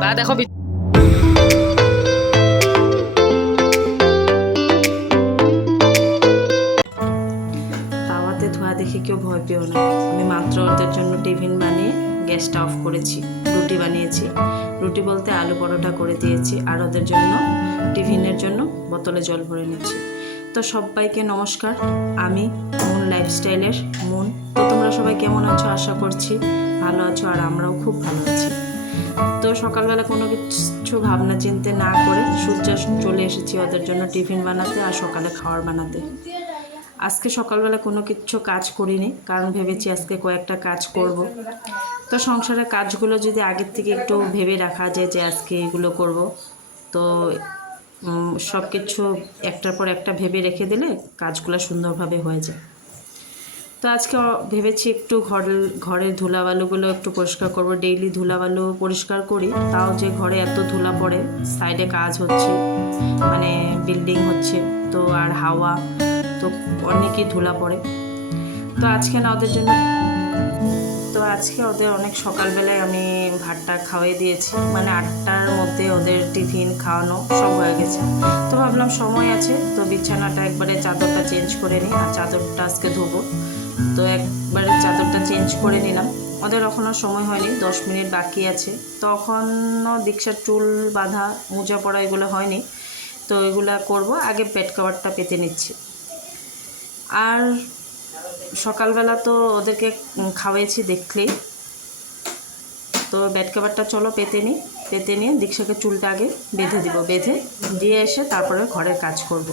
বা দেখো তাওয়াতে ধোয়া দেখে কেউ ভয় পেও না। আমি মাত্র ওদের জন্য টিফিন বানিয়ে গ্যাসটা অফ করেছি, রুটি বানিয়েছি। রুটি বলতে আলু পরোটা করে দিয়েছি, আর ওদের জন্য টিফিনের জন্য বোতলে জল ভরে নিচ্ছি। তো সবাইকে নমস্কার, আমি মুন লাইফস্টাইলের মুন। তো তোমরা সবাই কেমন আছো? আশা করছি ভালো আছো, আর আমরাও খুব ভালো আছি। তো সকালবেলা কোনো কিছু ভাবনা চিন্তে না করে সূর্য চলে এসেছি ওদের জন্য টিফিন বানাতে আর সকালে খাবার বানাতে। আজকে সকালবেলা কোনো কিছু কাজ করিনি, কারণ ভেবেছি আজকে কয়েকটা কাজ করব। তো সংসারের কাজগুলো যদি আগের থেকে একটু ভেবে রাখা যায় যে আজকে এগুলো করব, তো সব কিছু একটার পর একটা ভেবে রেখে দিলে কাজগুলো সুন্দরভাবে হয়ে যায়। তো আজকে ভেবেছি একটু ঘরের ধুলাবালুগুলো একটু পরিষ্কার করব। ডেইলি ধুলাবালু পরিষ্কার করি, তাও যে ঘরে এত ধুলা পড়ে, সাইডে কাজ হচ্ছে, মানে বিল্ডিং হচ্ছে তো, আর হাওয়া তো অনেকই ধুলা পড়ে। তো আজকে না ওদের জন্য, তো আজকে ওদের অনেক সকালবেলায় আমি ভাতটা খাওয়াই দিয়েছি, মানে 8টার মধ্যে ওদের টিফিন খাওয়ানো সব হয়ে গেছে। তো ভাবলাম সময় আছে, তো বিছানাটা একবারে চাদরটা চেঞ্জ করে নিই, আর চাদরটা আজকে ধোবো। তো একবারে চাদরটা চেঞ্জ করে নিলাম। ওদের এখনও সময় হয়নি, 10 মিনিট বাকি আছে। তখনও দীক্ষার চুল বাঁধা মোজা পরা এগুলো হয়নি, তো এগুলা করব। আগে পেট কভারটা পেতে নিচ্ছি। আর সকালবেলা তো ওদেরকে খাওয়াইছি দেখলেই, তো বেড কভারটা চলো পেতে নিই। পেতে নিয়ে দীক্ষাকে চুলটা আগে বেঁধে দিব, বেঁধে দিয়ে এসে তারপরে ঘরের কাজ করব।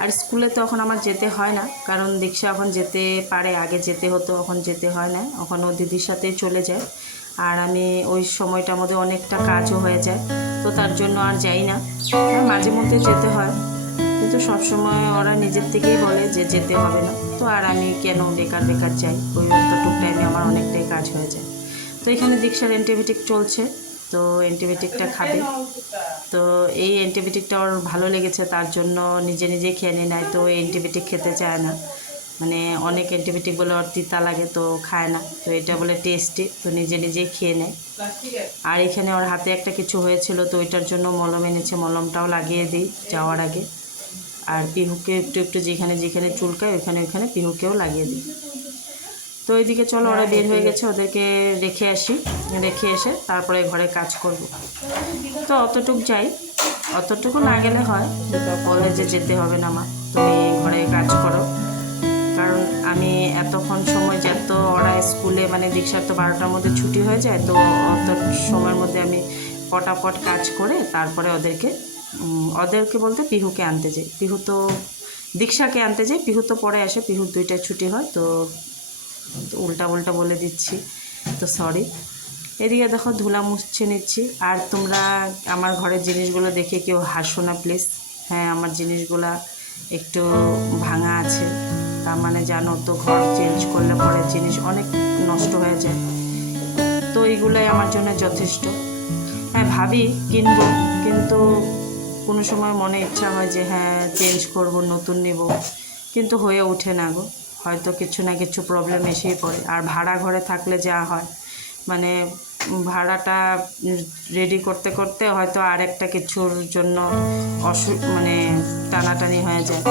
আর স্কুলে তো এখন আমার যেতে হয় না, কারণ দীক্ষা এখন যেতে পারে, আগে যেতে হতো, এখন যেতে হয় না, এখন ও দিদির সাথেই চলে যায়। আর আমি ওই সময়টার মধ্যে অনেকটা কাজও হয়ে যায়, তো তার জন্য আর যাই না। মাঝে মধ্যে যেতে হয়, কিন্তু সবসময় ওরা নিজের থেকেই বলে যে যেতে হবে না। তো আর আমি কেন বেকার বেকার যাই, ওই অতটুক টাইমে আমার অনেকটাই কাজ হয়ে যায়। তো এখানে দীক্ষার অ্যান্টিবায়োটিক চলছে, তো অ্যান্টিবায়োটিকটা খাবে। তো এই অ্যান্টিবায়োটিকটা ওর ভালো লেগেছে, তার জন্য নিজে নিজেই খেয়ে নেয়। তো অ্যান্টিবায়োটিক খেতে চায় না, মানে অনেক অ্যান্টিবায়োটিক বলে ওর তিতা লাগে, তো খায় না। তো এটা বলে টেস্টি, তো নিজে নিজেই খেয়ে নেয়। আর এখানে ওর হাতে একটা কিছু হয়েছিল, তো ওইটার জন্য মলম এনেছে, মলমটাও লাগিয়ে দিই যাওয়ার আগে। আর পিহুকে একটু একটু যেখানে যেখানে চুলকায় ওইখানে ওইখানে পিহুকেও লাগিয়ে দিই। তো ওইদিকে চলো, ওরা বের হয়ে গেছে, ওদেরকে রেখে আসি, রেখে এসে তারপরে ঘরে কাজ করব। তো অতটুক যাই, অতটুকু না গেলে হয়, বলে যে যেতে হবে না মা, তুমি ঘরে কাজ করো। কারণ আমি এতক্ষণ সময় যত ওরা স্কুলে, মানে দীক্ষার তো 12টার মধ্যে ছুটি হয়ে যায়, তো অত সময়ের মধ্যে আমি পটাপট কাজ করে তারপরে ওদেরকে বলতে পিহুকে আনতে যাই। পিহু তো দীক্ষাকে আনতে যাই, পিহু তো পরে আসে, পিহুর 2টায় ছুটি হয়। তো উল্টা উল্টা বলে দিচ্ছি, তো সরি। এদিকে দেখো ধুলা মুছে নিচ্ছি। আর তোমরা আমার ঘরের জিনিসগুলো দেখে কেউ হাসো না প্লিজ। হ্যাঁ, আমার জিনিসগুলা একটু ভাঙা আছে, তার মানে জানো তো ঘর চেঞ্জ করলে পরে জিনিস অনেক নষ্ট হয়ে যায়, তো এইগুলাই আমার জন্য যথেষ্ট। হ্যাঁ, ভাবি কিনবো, কিন্তু কোনো সময় মনে ইচ্ছা হয় যে হ্যাঁ চেঞ্জ করব, নতুন নেব, কিন্তু হয়ে ওঠে না গো। হয়তো কিছু না কিছু প্রবলেম এসেই পড়ে। আর ভাড়া ঘরে থাকলে যা হয়, মানে ভাড়াটা রেডি করতে করতে হয়তো আর একটা কিছুর জন্য মানে টানাটানি হয়ে যায়।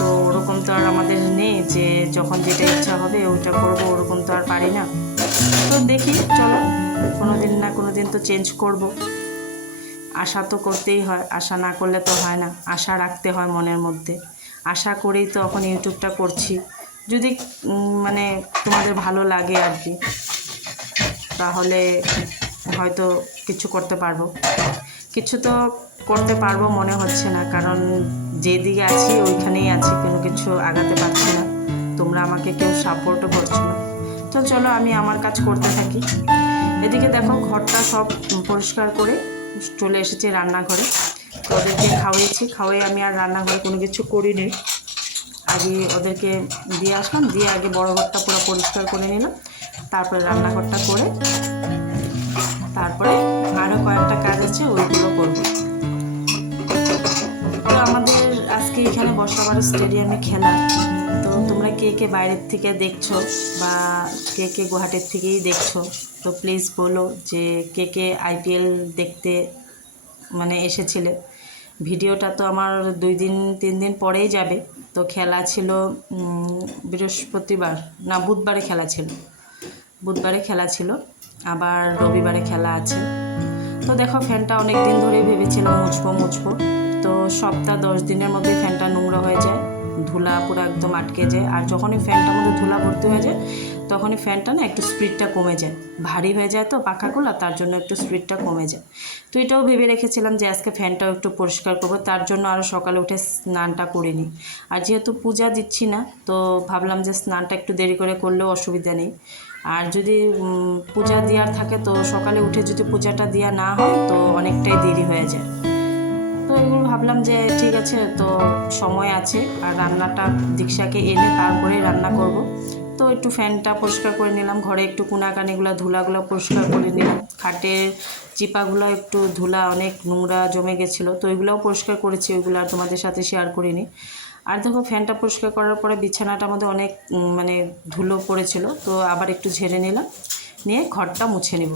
তো ওরকম তো আর আমাদের নেই যে যখন যেটা ইচ্ছা হবে ওইটা করবো, ওরকম তো আর পারি না। তো দেখি চলো, কোনো দিন না কোনো দিন তো চেঞ্জ করব। আশা তো করতেই হয়, আশা না করলে তো হয় না, আশা রাখতে হয় মনের মধ্যে। আশা করেই তো এখন ইউটিউবটা করছি, যদি মানে তোমাদের ভালো লাগে আর কি, তাহলে হয়তো কিছু করতে পারবো। কিছু তো করতে পারবো মনে হচ্ছে না, কারণ যেদিকে আছি ওইখানেই আছি, কোনো কিছু আগাতে পারছি না। তোমরা আমাকে কেউ সাপোর্টও করছো না। তো চলো আমি আমার কাজ করতে থাকি। এদিকে দেখো ঘরটা সব পরিষ্কার করে চলে এসেছি রান্নাঘরে। তো ওদেরকে খাওয়াইছি, খাওয়াই আমি আর রান্নাঘরে কোনো কিছু করিনি। আগে ওদেরকে দিয়ে আসলাম, দিয়ে আগে বড় ঘরটা পুরো পরিষ্কার করে নিলাম, তারপরে রান্নাঘরটা করে তারপরে আরও কয়েকটা কাজ আছে ওইগুলো করবো। তো আমাদের আজকে এখানে এখানে বর্ষাপাড়া স্টেডিয়ামে খেলা। তো তোমরা কে কে বাইরের থেকে দেখছো বা কে কে গুয়াহাটির থেকেই দেখছো, তো প্লিজ বলো যে কে কে আইপিএল দেখতে মানে এসেছিলে। ভিডিওটা তো আমার 2-3 দিন পরেই যাবে। তো খেলা ছিল বৃহস্পতিবার না বুধবারে খেলা ছিল, বুধবারে খেলা ছিল, আবার রবিবারে খেলা আছে। তো দেখো ফ্যানটা অনেক দিন ধরেই ভেবেছিলাম মুছবো, তো সপ্তাহ 10 দিনের মধ্যে ফ্যানটা নোংরা হয়ে যায়, ধুলা পুরো একদম আটকে যায়। আর যখনই ফ্যানটার মধ্যে ধুলা ভর্তি হয়ে যায় তখনই ফ্যানটা না একটু স্পিডটা কমে যায়, ভারী হয়ে যায় তো পাখাগুলো, তার জন্য একটু স্পিডটা কমে যায়। তো এটাও ভেবে রেখেছিলাম যে আজকে ফ্যানটাও একটু পরিষ্কার করবো, তার জন্য আরও সকালে উঠে স্নানটা করিনি। আর যেহেতু পূজা দিচ্ছি না, তো ভাবলাম যে স্নানটা একটু দেরি করে করলেও অসুবিধা নেই। আর যদি পূজা দেওয়ার থাকে তো সকালে উঠে যদি পূজাটা দেওয়া না হয় তো অনেকটাই দেরি হয়ে যায়। তো এগুলো ভাবলাম যে ঠিক আছে, তো সময় আছে, আর রান্নাটা দীক্ষাকে এনে তারপরে রান্না করব। তো একটু ফ্যানটা পরিষ্কার করে নিলাম, ঘরে একটু কোনাকানিগুলো ধুলাগুলো পরিষ্কার করে নিলাম, খাটের চিপাগুলো একটু ধুলা অনেক নোংরা জমে গেছিলো, তো ওইগুলোও পরিষ্কার করেছি, ওইগুলো আর তোমাদের সাথে শেয়ার করিনি। আর দেখো ফ্যানটা পরিষ্কার করার পরে বিছানাটার মধ্যে অনেক মানে ধুলো পড়েছিল, তো আবার একটু ঝেড়ে নিলাম, নিয়ে ঘরটা মুছে নেব।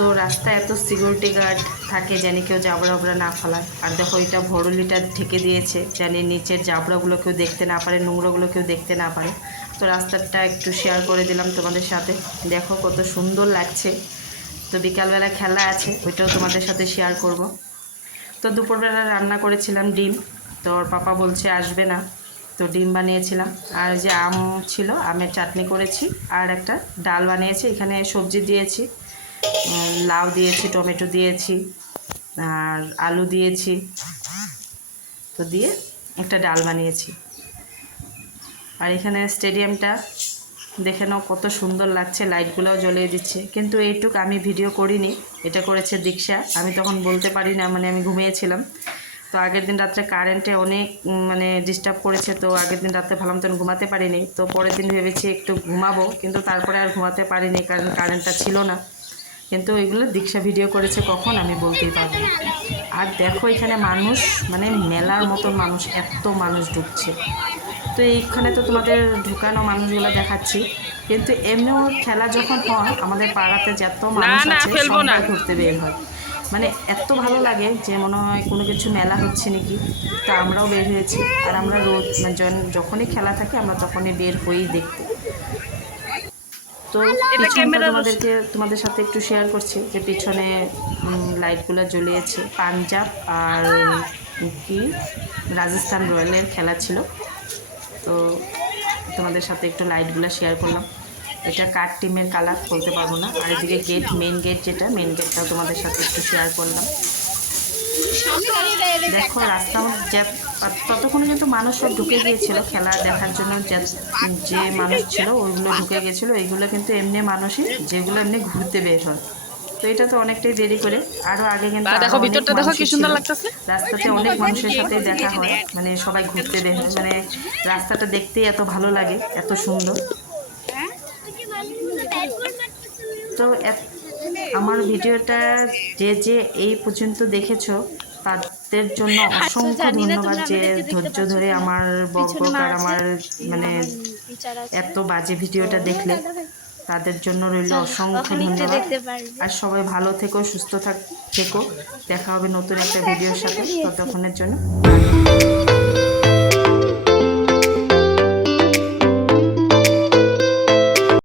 তো রাস্তায় এত সিকিউরিটি গার্ড থাকে, জানি কেউ জাবড়া না ফেলায়। আর দেখো এটা ভরুলিটা ঢেকে দিয়েছে, জানি নিচের জাবড়াগুলো কেউ দেখতে না পারে, নোংরাগুলো কেউ দেখতে না পারে। তো রাস্তাটা একটু শেয়ার করে দিলাম তোমাদের সাথে, দেখো কত সুন্দর লাগছে। তো বিকালবেলা খেলা আছে, ওইটাও তোমাদের সাথে শেয়ার করব। তো দুপুরবেলা রান্না করেছিলাম ডিম, তো ওর পাপা বলছে আসবে না, তো ডিম বানিয়েছিলাম। আর যে আম ছিল, আমের চাটনি করেছি, আর একটা ডাল বানিয়েছি। এখানে সবজি দিয়েছি, লাউ দিয়েছি, টমেটো দিয়েছি, আর আলু দিয়েছি, তো দিয়ে একটা ডাল বানিয়েছি। আর এখানে স্টেডিয়ামটা দেখে নাও কত সুন্দর লাগছে, লাইটগুলোও জ্বলিয়ে দিচ্ছে। কিন্তু এইটুক আমি ভিডিও করিনি, এটা করেছে দীক্ষা। আমি তখন বলতে পারি না, মানে আমি ঘুমিয়েছিলাম। তো আগের দিন রাত্রে কারেন্টে অনেক মানে ডিস্টার্ব করেছে, তো আগের দিন রাত্রে ভাবলাম তখন ঘুমাতে পারিনি। তো পরের দিন ভেবেছি একটু ঘুমাবো, কিন্তু তারপরে আর ঘুমাতে পারিনি, কারণ কারেন্টটা ছিল না। কিন্তু ওইগুলো দীক্ষা ভিডিও করেছে কখন আমি বলতেই পারবো না। আর দেখো এখানে মানুষ মানে মেলার মতন মানুষ, এত মানুষ ঢুকছে। তো এইখানে তো তোমাদের ঢুকানো মানুষগুলো দেখাচ্ছি, কিন্তু এমনিও খেলা যখন হয় আমাদের পাড়াতে যত মানুষ আছে সবাই ঘুরতে বের হয়। মানে এত ভালো লাগে যে মনে হয় কোনো কিছু মেলা হচ্ছে নাকি। তো আমরাও বের হয়েছি, আর আমরা রোজ যখনই খেলা থাকে আমরা তখনই বের হয়েই দেখতে। তো পিছনটা তোমাদের সাথে একটু শেয়ার করছি, যে পিছনে লাইটগুলো জ্বলিয়েছে। পাঞ্জাব আর কি রাজস্থান রয়্যালের খেলা ছিল, তো তোমাদের সাথে একটু লাইটগুলো শেয়ার করলাম। এটা কার টিমের কালার বলতে পারবো না। আর এদিকে গেট, মেন গেট যেটা, মেন গেটটাও তোমাদের সাথে একটু শেয়ার করলাম। দেখো রাস্তা ততক্ষণে কিন্তু মানুষ সব ঢুকে গিয়েছিল খেলা দেখার জন্য। যে মানুষ ছিল ওইগুলো ঢুকে গেছিলো। এইগুলো কিন্তু এমনি মানুষই যেগুলো এমনি ঘুরতে বের হয়। তো এটা তো অনেকটাই দেরি করে। আরো আগে কিন্তু দেখো ভিতরটা দেখো কি সুন্দর লাগতেছে। রাস্তাতে অনেক মানুষের সাথে দেখা হয়, মানে সবাই ঘুরতে বের হয়, মানে রাস্তাটা দেখতেই এত ভালো লাগে, এত সুন্দর। তো আমার ভিডিওটা যে এই পর্যন্ত দেখেছো তাদের জন্য অসংখ্য ধন্যবাদ, যে ধৈর্য ধরে আমার বকবক আর আমার মানে এত বাজে ভিডিওটা দেখলে। তাদের জন্য রইল অসংখ্য ধন্যবাদ। আর সবাই ভালো থেকো, সুস্থ থেকো। দেখা হবে নতুন একটা ভিডিওর সাথে। ততক্ষণের জন্য